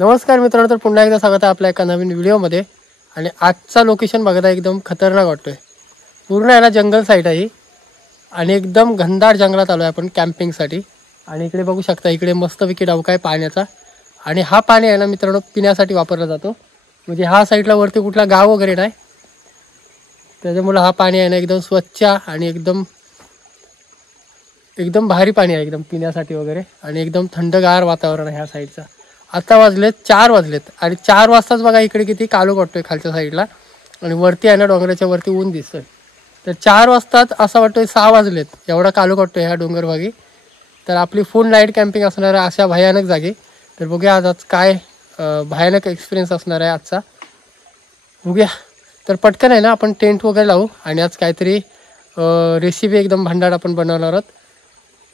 नमस्कार मित्रांनो, तर पुन्हा एकदा स्वागत आहे आपल्या एका नवीन व्हिडिओमध्ये. आणि आजचा लोकेशन बघता एकदम खतरनाक वाटतोय. पूर्ण आहे ना जंगल साईड आहे आणि एकदम घनदाट जंगलात आलो आहे आपण कॅम्पिंगसाठी. आणि इकडे बघू शकता, इकडे मस्तपैकी डबका आहे पाण्याचा. आणि हा पाणी आहे ना मित्रांनो पिण्यासाठी वापरला जातो. म्हणजे हा साईडला वरती कुठला गाव वगैरे नाही, त्याच्यामुळे हा पाणी आहे ना एकदम स्वच्छ आणि एकदम एकदम भारी पाणी आहे एकदम पिण्यासाठी वगैरे. आणि एकदम थंडगार वातावरण आहे ह्या साईडचा. आता वाजलेत 4 वाजलेत आणि 4 वाजताच बघा इकडे किती काळोख वाटतोय खालच्या साईडला. आणि वरती आहे ना डोंगराच्या वरती ऊन दिसतोय. तर 4 वाजताच असं वाटतोय 6 वाजलेत, एवढा काळोख वाटतोय ह्या डोंगरभागी. तर आपली फुल नाईट कॅम्पिंग असणार आहे अशा भयानक जागी. तर बघूया आज काय भयानक एक्सपिरियन्स असणार आहे आजचा, बघूया. तर पटकन आहे ना आपण टेंट वगैरे लावू आणि आज काहीतरी रेसिपी एकदम भंडार आपण बनवणार आहोत.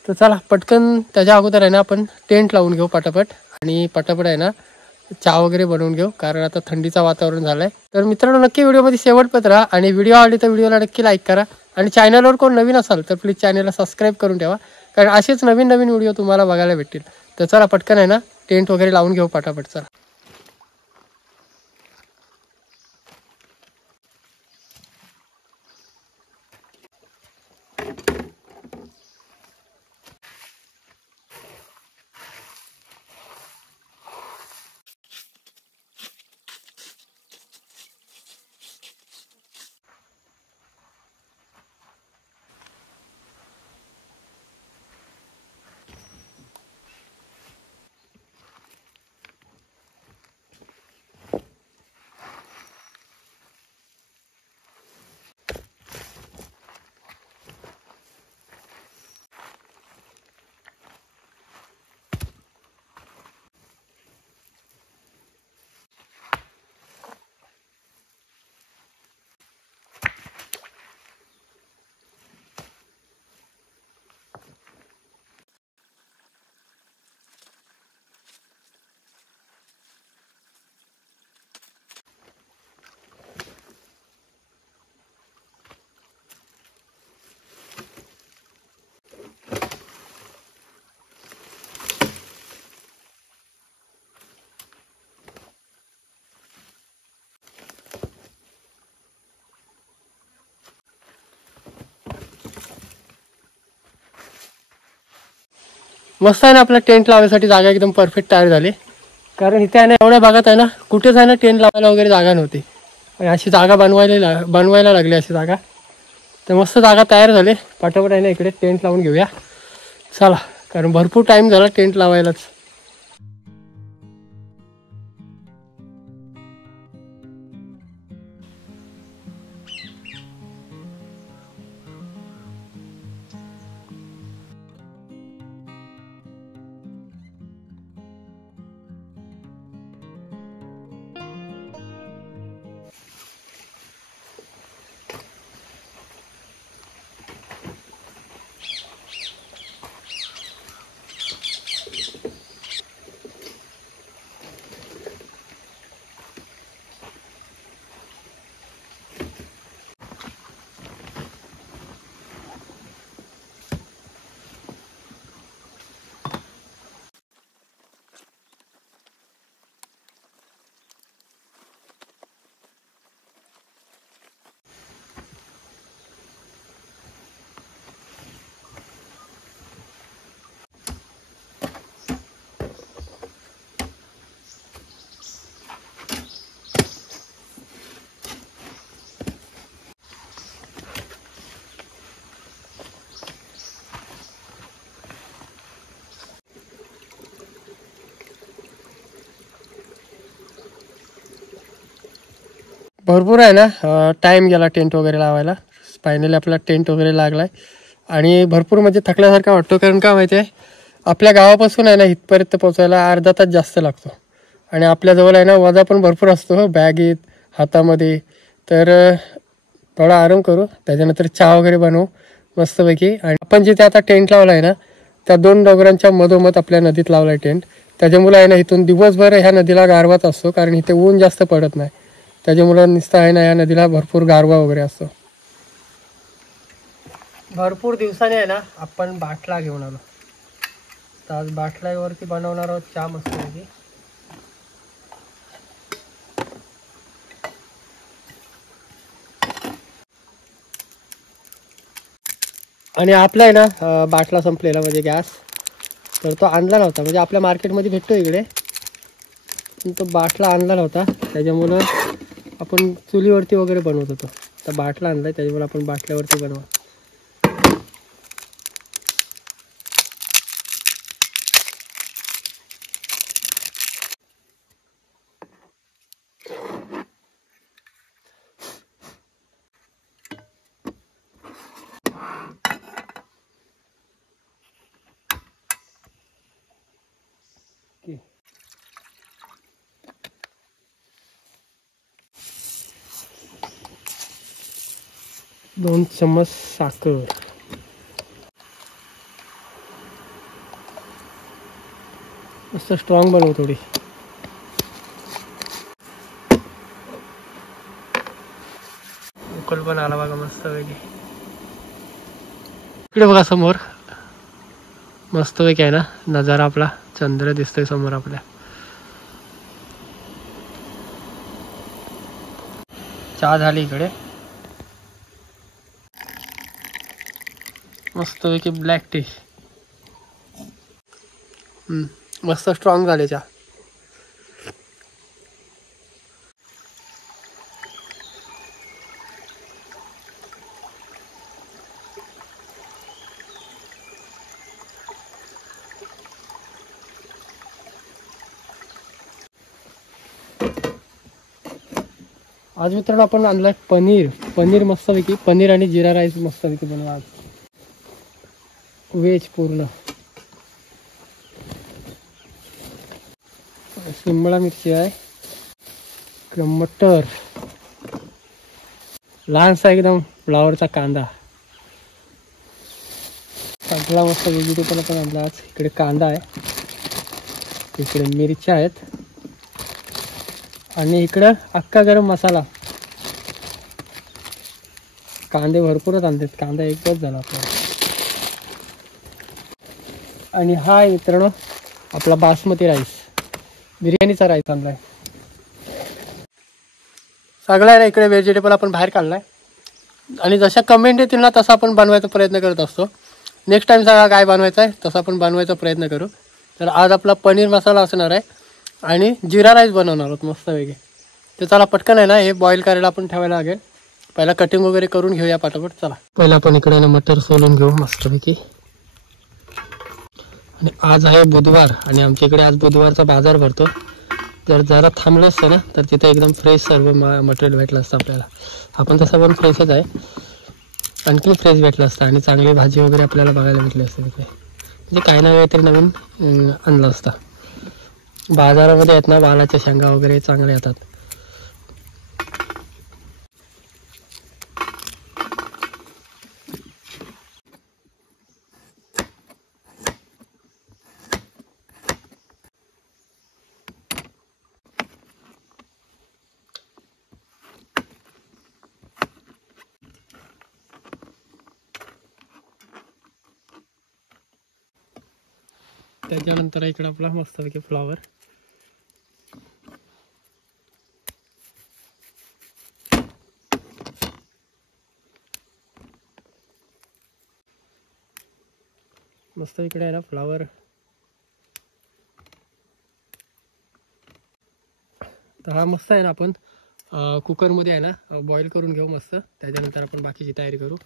तर चला पटकन त्याच्या अगोदर आहे ना आपण टेंट लावून घेऊ पटापट. आणि पटापट आहे ना चहा वगैरे बनवून घेऊ, कारण आता थंडीचं वातावरण झालं आहे. तर मित्रांनो नक्की व्हिडिओमध्ये शेवटपर्यंत राहा आणि व्हिडिओ आवडली तर व्हिडिओला नक्की लाईक करा. आणि चॅनलवर कोण नवीन असाल तर प्लीज चॅनलला सबस्क्राईब करून ठेवा, कारण असेच नवीन नवीन व्हिडिओ तुम्हाला बघायला भेटतील. तर चला पटकन आहे ना टेंट वगैरे लावून घेऊ पटापट. चला मस्त आहे ना आपला टेंट लावण्यासाठी जागा एकदम परफेक्ट तयार झाली. कारण इथे आहे ना एवढ्या भागात आहे ना कुठेच आहे ना टेंट लावायला वगैरे जागा नव्हती. आणि अशी जागा बनवायला लागली अशी जागा. तर मस्त जागा तयार झाली. पटापट आहे ना इकडे टेंट लावून घेऊया चला, कारण भरपूर टाईम झाला टेंट लावायलाच. भरपूर आहे ना टाईम गेला टेंट वगैरे लावायला. फायनली आपला टेंट वगैरे लागला आहे आणि भरपूर म्हणजे थकल्यासारखा वाटतो. कारण का माहिती आहे, आपल्या गावापासून आहे ना इथपर्यंत पोचायला अर्धा तास जास्त लागतो. आणि आपल्याजवळ आहे ना वजा पण भरपूर असतो बॅगेत हातामध्ये. तर थोडा आराम करू, त्याच्यानंतर चहा वगैरे बनवू मस्तपैकी. आणि आपण जिथे आता टेंट लावला आहे ना त्या 2 डोंगरांच्या मधोमध आपल्या नदीत लावला आहे टेंट. त्याच्यामुळे आहे ना इथून दिवसभर ह्या नदीला गारवाच असतो, कारण इथे ऊन जास्त पडत नाही. त्याच्यामुळं नुसतं आहे ना या नदीला भरपूर गारवा वगैरे असतो. भरपूर दिवसाने आहे ना आपण बाटला घेऊन आलो. तर आज बाटल्यावरती बनवणार आहोत चहा मस्तपैकी. आणि आपला आहे ना बाटला संपलेला म्हणजे गॅस, तर तो आणला नव्हता. म्हणजे आपल्या मार्केटमध्ये भेटतो इकडे, पण तो बाटला आणला नव्हता. त्याच्यामुळं आपण चुलीवरती वगैरे बनवत होतो. तर बाटला आणला आहे, त्याच्यामुळे आपण बाटल्यावरती बनवा. ओके. 2 चम्मच साखर. मस्त स्ट्रॉंग बनव थोडी. उकल पण आला बघा मस्त वेगळी. इकडे बघा समोर मस्त वेगळी आहे ना नजारा, आपला चंद्र दिसतोय समोर आपल्या. चहा झाली इकडे. मस्त वेगळी ब्लॅक टी. मस्त स्ट्रॉंग झाले चहा. आज मित्रांनो आपण आणलाय पनीर मस्तपैकी. पनीर आणि जिरा राईस मस्तपैकी बनवा आज. व्हेज पूर्ण. शिमला मिरची आहे, मटर, लहानसा एकदम फ्लावरचा कांदा. सगळा मस्त व्हेजिटेबल आपण आणला आज. इकडे कांदा आहे, इकडे मिरच्या आहेत, आणि इकडं अख्खा गरम मसाला. कांदे भरपूरच आणतात, कांदा एकच झाला आपल्याला. आणि हा आहे मित्रांनो आपला बासमती राईस, बिर्याणीचा राईस आणलाय. सगळा आहे ना इकडे व्हेजिटेबल आपण बाहेर काढलाय, आणि जशा कमेंट येतील ना तसा आपण बनवायचा प्रयत्न करत असतो. नेक्स्ट टाइम सांगा काय बनवायचं आहे, तसा आपण बनवायचा प्रयत्न करू. तर आज आपला पनीर मसाला असणार आहे आणि जिरा राईस बनवणार आहोत मस्त वेगळे. तर चला पटकन आहे ना हे बॉईल करायला आपण ठेवायला लागेल. पहिला कटिंग वगैरे करून घेऊया पटापट. चला पहिला आपण इकडे ना मटर सोलून घेऊ मस्तपैकी. आणि आज आहे बुधवार, आणि आमच्या इकडे आज बुधवारचा बाजार भरतो. जर जरा थांबलो असतं ना तर तिथे एकदम फ्रेश सर्व मटेरियल भेटलं असतं आपल्याला. आपण तसं पण फ्रेशच आहे, आणखी फ्रेश भेटलं असतं, आणि चांगली भाजी वगैरे आपल्याला बघायला भेटली असते तिथे. म्हणजे काही ना काहीतरी नवीन आणलं असतं. बाजारामध्ये आहेत ना वालाच्या शेंगा वगैरे चांगले येतात. त्याच्यानंतर इकडे आपला मस्तपैकी फ्लावर. मस्त इकडे आहे ना फ्लावर. तर हा मस्त आहे ना आपण कुकरमध्ये आहे ना बॉईल करून घेऊ मस्त. त्याच्यानंतर आपण बाकीची तयारी करू.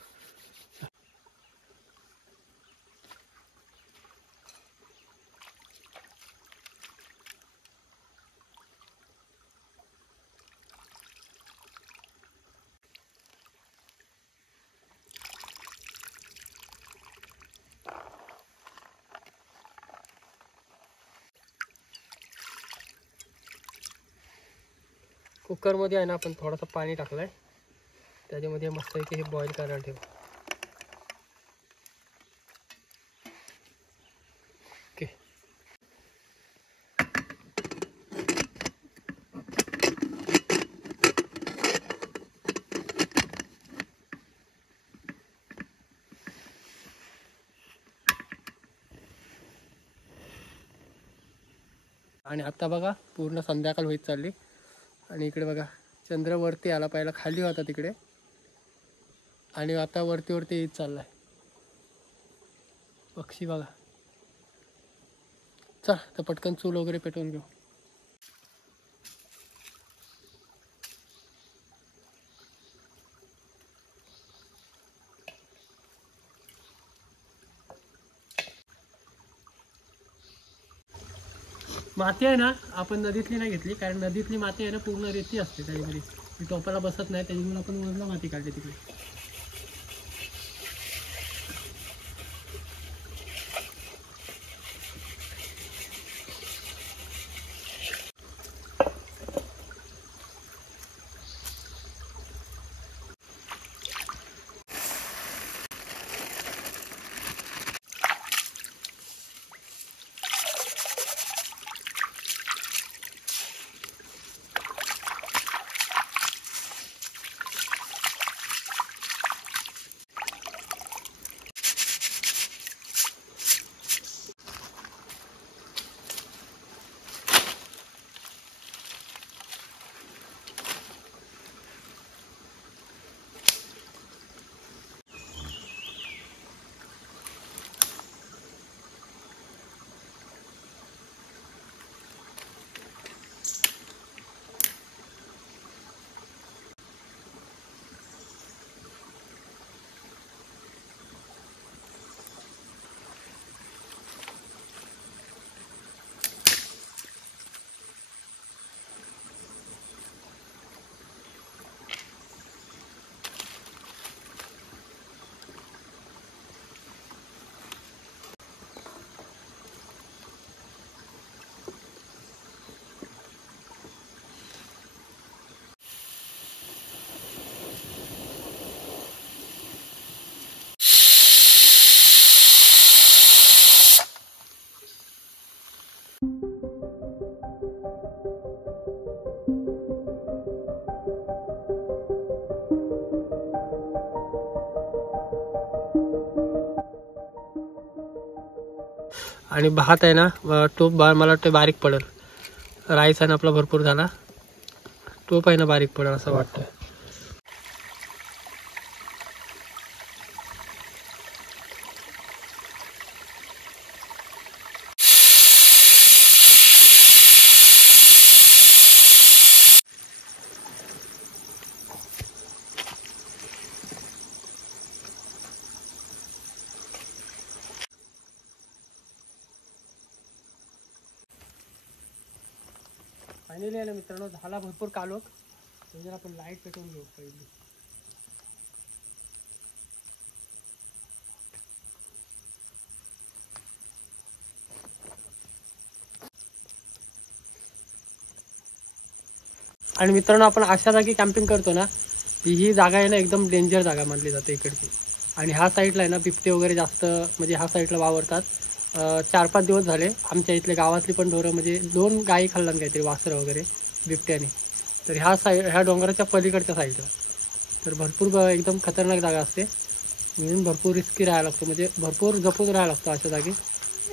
कुकरमध्ये आहे ना आपण थोडंसं पाणी टाकलंय, त्याच्यामध्ये मस्त आहे की हे बॉईल करायला ठेवू. ओके. आणि आता बघा पूर्ण संध्याकाळ होत चालली, आणि इकडे बघा चंद्र वरती आला. पहिला खाली होता तिकडे, आणि आता वरती येत चाललाय. पक्षी बघा. चल तर पटकन चूल वगैरे पेटवून घेऊ. माती आहे ना आपण नदीतली नाही घेतली, कारण नदीतली माती आहे ना पूर्ण रेती असते त्याच्यामध्ये, ती टोपाला बसत नाही, त्याच्यामुळे आपण वरनं माती काढली तिकडे. आणि भात आहे ना टोप मला वाटतं बारीक पडेल. राईस आहे ना आपला भरपूर झाला, टोप आहे ना बारीक पडेल असं वाटतं. फायनली आहे ना मित्रांनो झाला भरपूर कालोख. जर आपण लाईट पेटवून घेऊ पहिली. आणि मित्रांनो आपण अशा जागी कॅम्पिंग करतो ना, ही जागा आहे ना एकदम डेंजर जागा मानली जाते इकडची. आणि ह्या साईडला आहे ना बिबटे वगैरे जास्त म्हणजे ह्या साईडला वावरतात. 4-5 दिवस झाले आमच्या इथले गावातली पण ढोरं म्हणजे 2 गायी खाल्ल्यान काहीतरी वासरं वगैरे बिबट्याने. तर ह्या डोंगराच्या पलीकडच्या साईडला तर भरपूर एकदम खतरनाक जागा असते, म्हणून भरपूर रिस्की राहायला लागतो, म्हणजे भरपूर जपून राहायला लागतो अशा जागी.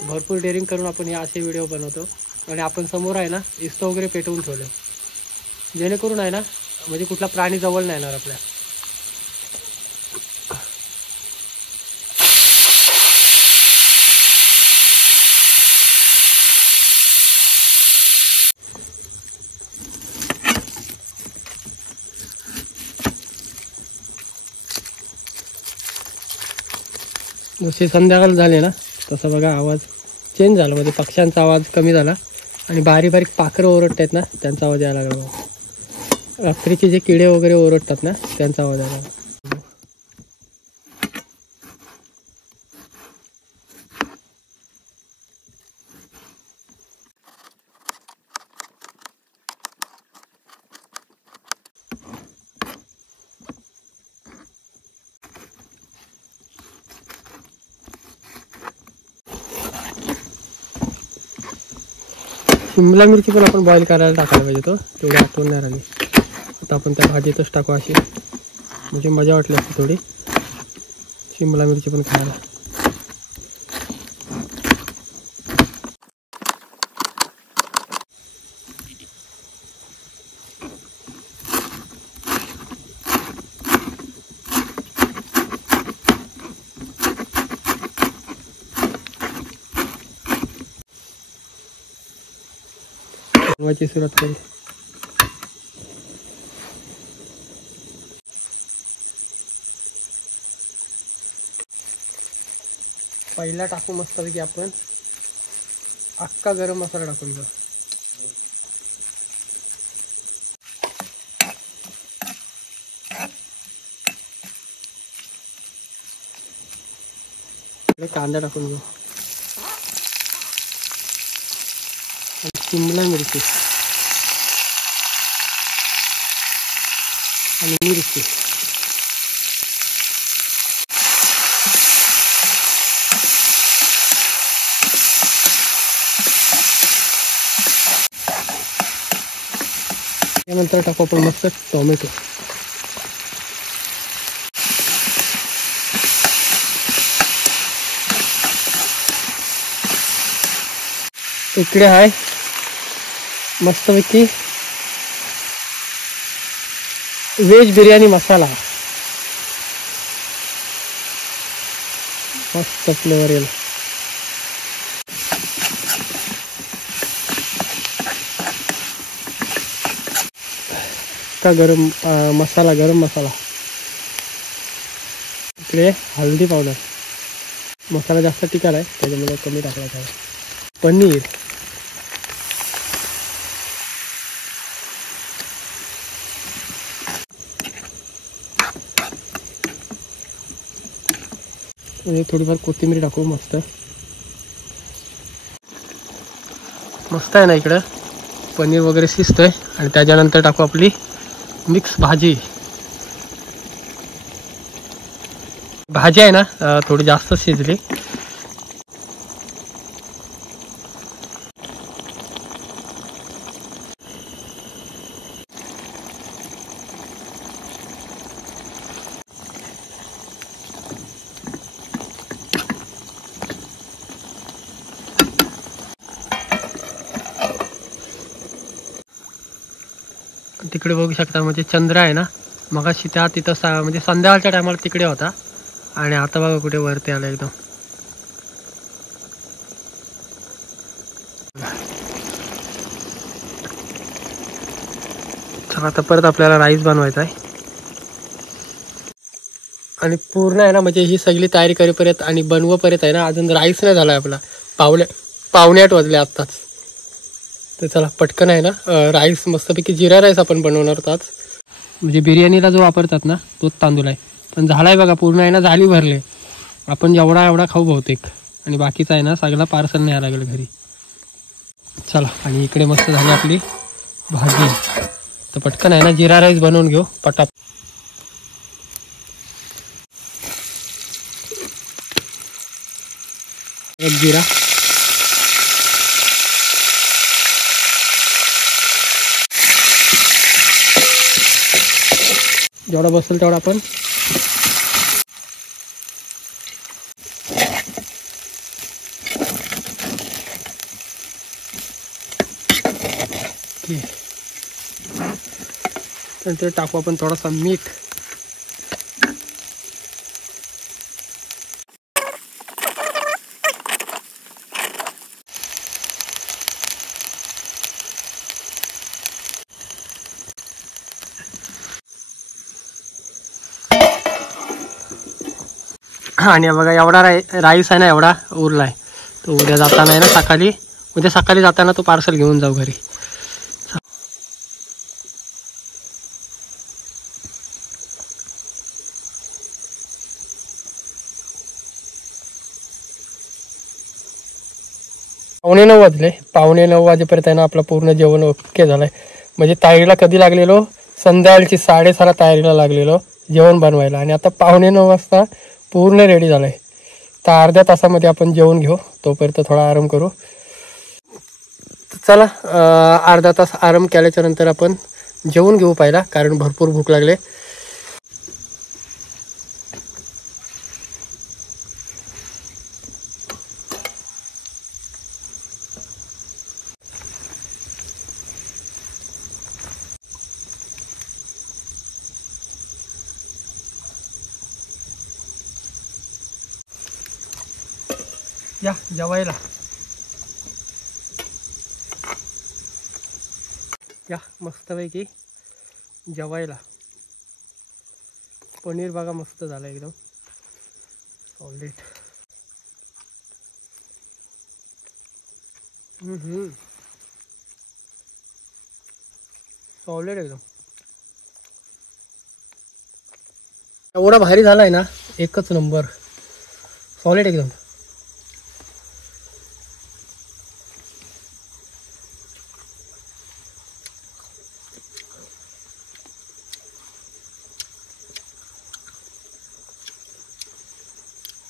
भरपूर डेअरिंग करून आपण हे असे व्हिडिओ बनवतो. आणि आपण समोर आहे ना इस्तो वगैरे पेटवून ठेवलं, जेणेकरून आहे ना म्हणजे कुठला प्राणी जवळ नाही येणार आपल्या. जसे संध्याकाळ झाले ना तसं बघा आवाज चेंज झाला, म्हणजे पक्ष्यांचा आवाज कमी झाला आणि बारीक बारीक पाखरं ओरडत आहेत ना त्यांचा आवाज यायला लागला. रात्रीचे जे किडे वगैरे ओरडतात ना त्यांचा आवाज यायला लागला. शिमला मिरची पण आपण बॉईल करायला टाकायला पाहिजे, तो तेवढी आठवण नाही राहिली. आता आपण त्या भाजीतच टाकू अशी, म्हणजे मजा वाटली असते थोडी शिमला मिरची पण खायला. बनवायची सुरुवात करू. पहिला टाकू मस्तपैकी आपण अख्खा गरम मसाला टाकून घेऊ. कांदा टाकून घेऊ, शिमला मिरची आणि मिरची. त्यानंतर टाकू आपण मस्त टोमॅटो. इकडे आहे मस्तपैकी व्हेज बिर्याणी मसाला, मस्त फ्लेवर येईल. का गरम मसाला, गरम मसाला. इकडे हळदी पावडर. मसाला जास्त तिखट आहे त्याच्यामुळे कमी टाकला पाहिजे. पनीर, थोडीफार कोथिंबीर टाकू. मस्त मस्त आहे ना. इकडं पनीर वगैरे शिजतंय आणि त्याच्यानंतर टाकू आपली मिक्स भाजी. भाजी आहे ना थोडी जास्त शिजली. तिकडे बघू शकता म्हणजे चंद्र आहे ना, मगाशी त्या तिथं म्हणजे संध्याकाळच्या टायमाला तिकडे होता आणि आता बघा कुठे वरती आला एकदम. चला आता परत आपल्याला राईस बनवायचा आहे आणि पूर्ण आहे ना म्हणजे ही सगळी तयारी करेपर्यंत आणि बनवपर्यंत आहे ना अजून राईस नाही झाला आपला. पावणे 8 वाजले आत्ताच. तर चला पटकन आहे ना राईस मस्तपैकी जिरा राईस आपण बनवणार आहोत आज. म्हणजे बिर्याणीला जो वापरतात ना तोच तांदूळ आहे. पण झालाय बघा पूर्ण आहे ना, झाली भरले. आपण एवढा खाऊ बहुतेक आणि बाकीचा आहे ना सगळा पार्सल न्यायला लागेल घरी. चला आणि इकडे मस्त झाली आपली भाजी. तर पटकन आहे ना जिरा राईस बनवून घेऊ पटाप. जिरा, जेवढा बसेल तेवढा आपण. नंतर टाकू आपण थोडासा मीठ. आणि बघा एवढा राईस आहे ना एवढा उरलाय. तो उद्या जाताना आहे ना सकाळी जाताना तो पार्सल घेऊन जाऊ घरी. पावणे 9 वाजले. पावणे 9 वाजेपर्यंत आहे ना आपलं पूर्ण जेवण ओके झालंय. म्हणजे तयारीला कधी लागलेलो, संध्याकाळची 6:30 तयारीला लागलेलो जेवण बनवायला आणि आता पावणे 9 वाजता पूर्ण रेडी झालंय. तर अर्ध्या तासामध्ये आपण जेवण घेऊ, तोपर्यंत थोडा आराम करू. चला अर्धा तास आराम केल्याच्या नंतर आपण जेवण घेऊ पहिला, कारण भरपूर भूक लागले. या जेवायला. या मस्तपैकी जेवायला. पनीर बघा मस्त झालं एकदम सॉलिड. सॉलिड एकदम. एवढा भारी झालाय ना, एकच नंबर. सॉलिड एकदम.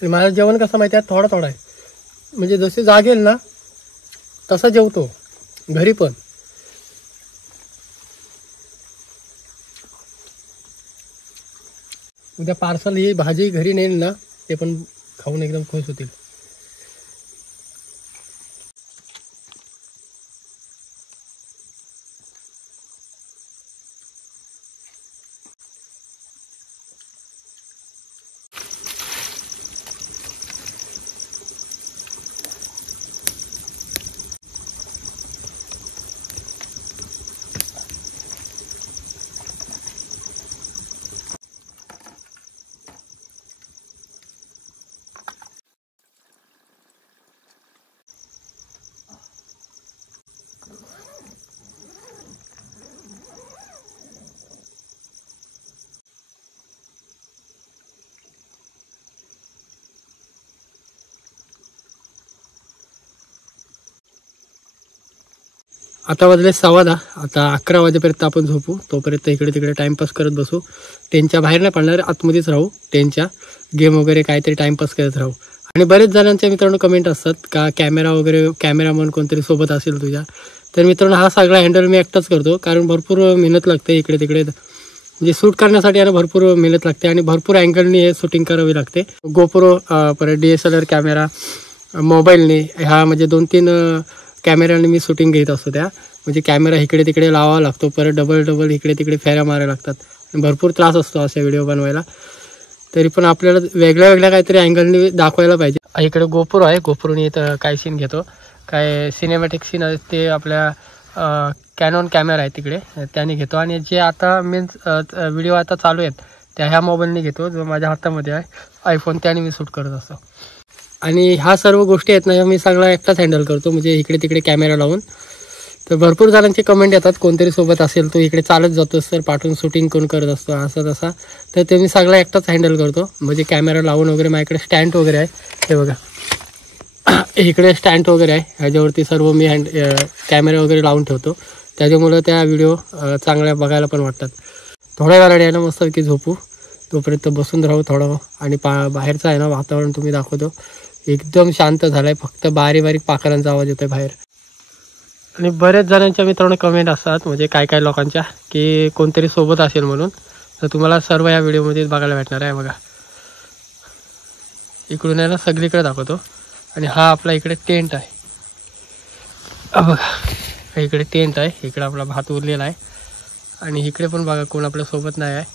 माझं जेवण कसं माहिती आहे, थोडं थोडं आहे. म्हणजे जसे जागेल ना तसं जेवतो घरी पण. उद्या पार्सल ही भाजी घरी नेईल ना, ते पण खाऊन एकदम खुश होतील. आता वाजले 10:15. आता 11 वाजेपर्यंत आपण झोपू. तोपर्यंत इकडे तिकडे टाइमपास करत बसू. त्यांच्या बाहेर नाही पडणार, आतमध्येच राहू. त्यांच्या गेम वगैरे काहीतरी टाइमपास करत राहू. आणि बरेच जणांच्या मित्रांनो कमेंट असतात का कॅमेरा वगैरे कॅमेरामन कोणतरी सोबत असेल तुझ्या. तर मित्रांनो हा सगळा हँडल मी एकटाच करतो, कारण भरपूर मेहनत लागते इकडे तिकडे. म्हणजे शूट करण्यासाठी याला भरपूर मेहनत लागते आणि भरपूर अँगलनी हे शूटिंग करावी लागते. गोप्रो, परत DSLR कॅमेरा, मोबाईलने ह्या म्हणजे 2-3 कॅमेऱ्याने मी शूटिंग घेत असतो. त्या म्हणजे कॅमेरा इकडे तिकडे लावावा लागतो, परत डबल इकडे तिकडे फेऱ्या मारायला लागतात. भरपूर त्रास असतो असे व्हिडिओ बनवायला. तरी पण आपल्याला वेगळ्या वेगळ्या काहीतरी अँगलनी दाखवायला पाहिजे. इकडे गोप्रो आहे, गोप्रोनी इथं काय सीन घेतो, काय सिनेमॅटिक सीन आहे ते आपल्या कॅनॉन कॅमेरा आहे तिकडे त्याने घेतो. आणि जे आता मीन्स व्हिडिओ आता चालू आहेत त्या ह्या मोबाईलने घेतो, जो माझ्या हातामध्ये आहे आयफोन, त्याने मी शूट करत असतो. आणि ह्या सर्व गोष्टी आहेत ना मी सगळा एकटाच हँडल करतो, म्हणजे इकडे तिकडे कॅमेरा लावून. तर भरपूर जणांचे कमेंट येतात कोणतरी सोबत असेल तो इकडे चालत जातोस तर पाठवून शूटिंग कोण करत असतो असं तसा. तर ते मी सगळा एकटाच हँडल करतो, म्हणजे कॅमेरा लावून वगैरे. माझ्याकडे स्टँड वगैरे आहे, हे बघा इकडे स्टँड वगैरे आहे, ह्याच्यावरती सर्व मी कॅमेरा वगैरे लावून ठेवतो. त्याच्यामुळं त्या व्हिडिओ चांगल्या बघायला पण वाटतात. थोड्या वेळाने आहे ना मस्त की झोपू. तोपर्यंत बसून राहू थोडं. आणि बाहेरचं आहे ना वातावरण तुम्ही दाखवतो, एकदम शांत झालं आहे. फक्त बारीक बारीक पाखरांचा आवाज येतो आहे बाहेर. आणि बरेच जणांच्या मित्रांनो कमेंट असतात, म्हणजे काय काय लोकांच्या, की कोणतरी सोबत असेल म्हणून. तर तुम्हाला सर्व या व्हिडिओमध्ये बघायला भेटणार आहे. बघा इकडून आहे ना सगळीकडे दाखवतो. आणि हा आपला इकडे टेंट आहे, बघा इकडे टेंट आहे. इकडे आपला भात उरलेला आहे. आणि इकडे पण बघा कोण आपल्या सोबत नाही आहे.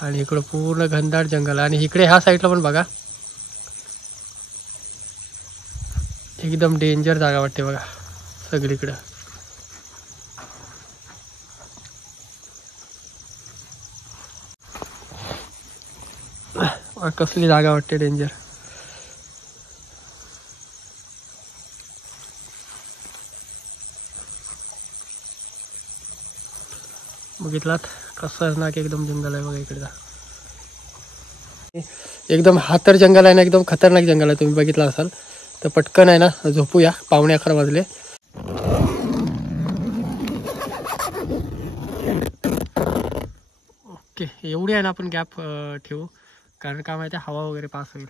आणि इकडं पूर्ण घनदाट जंगल आहे. आणि इकडे ह्या साईडला पण बघा एकदम डेंजर जागा वाटते बघा सगळीकडं. कसली जागा वाटते डेंजर. बघितलात कसं ना की एकदम जंगल आहे बघा इकडे. एकदम हा तर जंगल आहे ना, एकदम खतरनाक जंगल आहे. तुम्ही बघितलं असाल तर पटकन आहे ना झोपूया. 11:15 वाजले. ओके एवढी आहे ना आपण गॅप ठेवू, कारण काय माहिती हवा वगैरे पास होईल.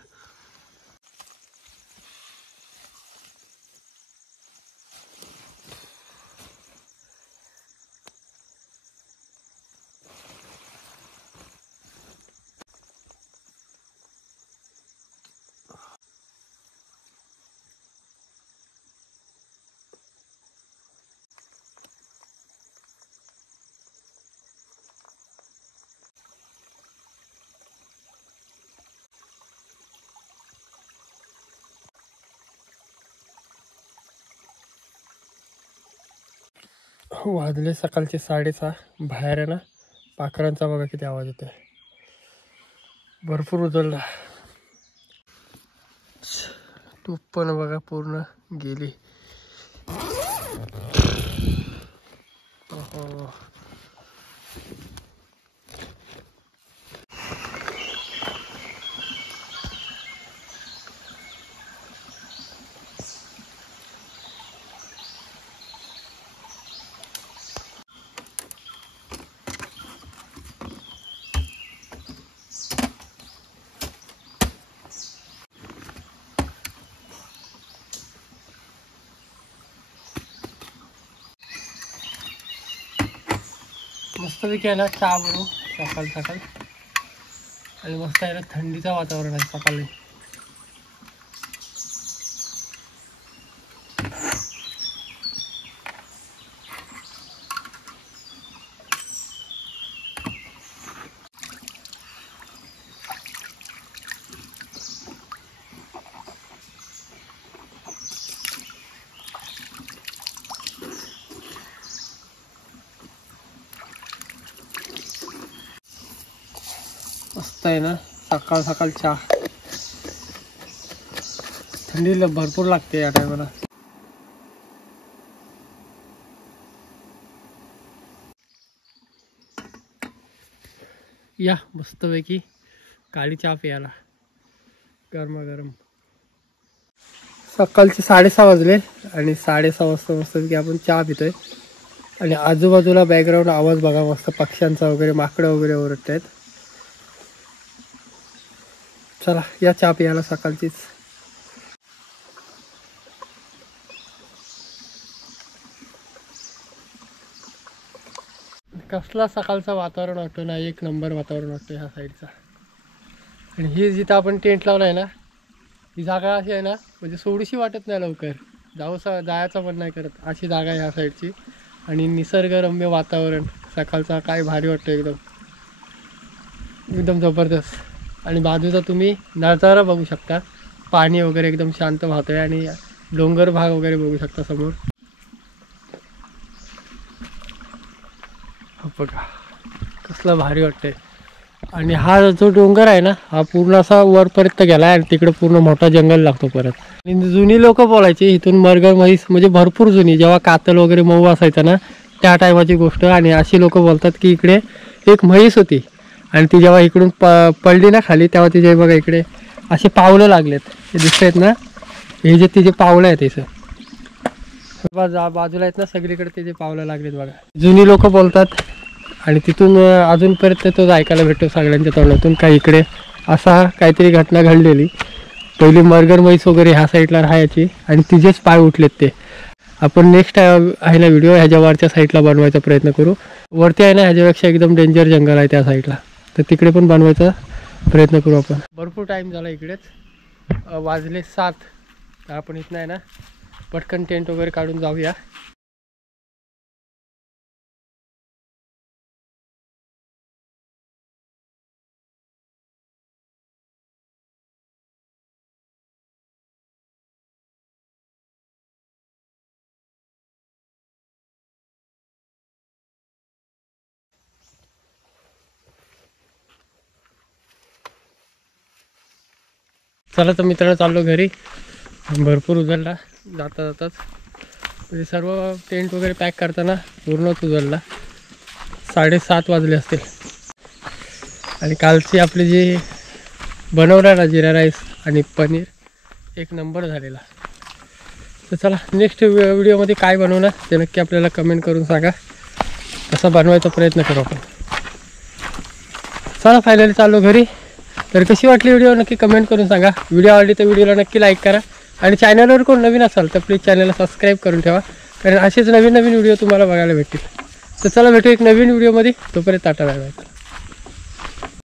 वाजले सकाळचे 6:30. बाहेर आहे ना पाखरांचा बघा किती आवाज येतोय. भरपूर उजळला. तूप पण बघा पूर्ण गेली. मस्तपैकी आहे ना चहा बनवू सकाळ सकाळ. आणि मस्त आहे ना थंडीचं वातावरण आहे सकाळी. मस्त आहे ना सकाळ सकाळ चहा. थंडी भरपूर लागते या टायमाला. या मस्तपैकी काळी चहा प्यायला गरमागरम. सकाळचे 6:30 वाजले आणि 6:30 वाजता मस्तपैकी आपण चहा पितोय. आणि आजूबाजूला बॅकग्राऊंड आवाज बघा मस्त पक्ष्यांचा वगैरे, माकडं वगैरे ओरडत आहेत. चला या चहा प्यायला सकाळचीच. कसला सकाळचं वातावरण वाटतं ना, एक नंबर वातावरण वाटतं ह्या साईडचा. आणि ही जिथं आपण टेंट लावला आहे ना, ही जागा अशी आहे ना म्हणजे सोडीशी वाटत नाही लवकर. जायचं पण नाही करत अशी जागा आहे ह्या साईडची. आणि निसर्गरम्य वातावरण सकाळचा काय भारी वाटतं एकदम एकदम जबरदस्त. आणि बाजूचा तुम्ही नजारा बघू शकता, पाणी वगैरे एकदम शांत वाहतोय आणि डोंगर भाग वगैरे बघू शकता समोर. बघा कसला भारी वाटतंय. आणि हा जो डोंगर आहे ना हा पूर्ण असा वरपर्यंत गेला आहे आणि तिकडे पूर्ण मोठा जंगल लागतो परत. आणि जुनी लोक बोलायची इथून मरगर म्हैस म्हणजे भरपूर जुनी, जेव्हा कातल वगैरे मऊ असायचा ना त्या टायमाची गोष्ट. आणि अशी लोक बोलतात की इकडे एक म्हैस होती आणि ती जेव्हा इकडून पडली ना खाली तेव्हा तिचे बघा इकडे असे पावलं लागलेत. हे दिसत आहेत ना, हे जे तिचे पावलं आहेत इथं बाजूला आहेत ना सगळीकडे तिचे पावलं लागलेत बघा. जुनी लोक बोलतात. आणि तिथून अजूनपर्यंत तो ऐकायला भेटतो सगळ्यांच्या तोंडातून का इकडे असा काहीतरी घटना घडलेली. पहिली मरगर म्हैस वगैरे ह्या साईडला राहायची आणि तिचेच पाय उठलेत ते. आपण नेक्स्ट आहे ना व्हिडिओ ह्याच्या वरच्या साईडला बनवायचा प्रयत्न करू. वरती आहे ना ह्याच्यापेक्षा एकदम डेंजर जंगल आहे त्या साईडला, तर तिकडे पण बनवायचा प्रयत्न करू आपण. भरपूर टाईम झाला इकडेच, वाजले 7. तर आपण इथं आहे ना पटकन टेंट वगैरे काढून जाऊया. चला तर मित्रांनो चाललो घरी. भरपूर उजळला जाता जाताच, म्हणजे सर्व टेंट वगैरे पॅक करताना पूर्णच उजळला. 7:30 वाजले असतील. आणि कालची आपली जी बनवला ना जिरा राईस आणि पनीर एक नंबर झालेला. तर चला नेक्स्ट व्हिडिओमध्ये काय बनवणार ते नक्की आपल्याला कमेंट करून सांगा, तसा बनवायचा प्रयत्न करू आपण. चला फायनली चाललो घरी. तर कशी वाटली व्हिडिओ नक्की कमेंट करून सांगा. व्हिडिओ आवडली तर व्हिडिओला नक्की लाईक करा. आणि चॅनलवर कोण नवीन असाल तर प्लीज चॅनलला सबस्क्राईब करून ठेवा, कारण असेच नवीन नवीन व्हिडिओ तुम्हाला बघायला भेटतील. तर चला भेटू एक नवीन व्हिडिओमध्ये. तोपर्यंत टाटा बाय बाय.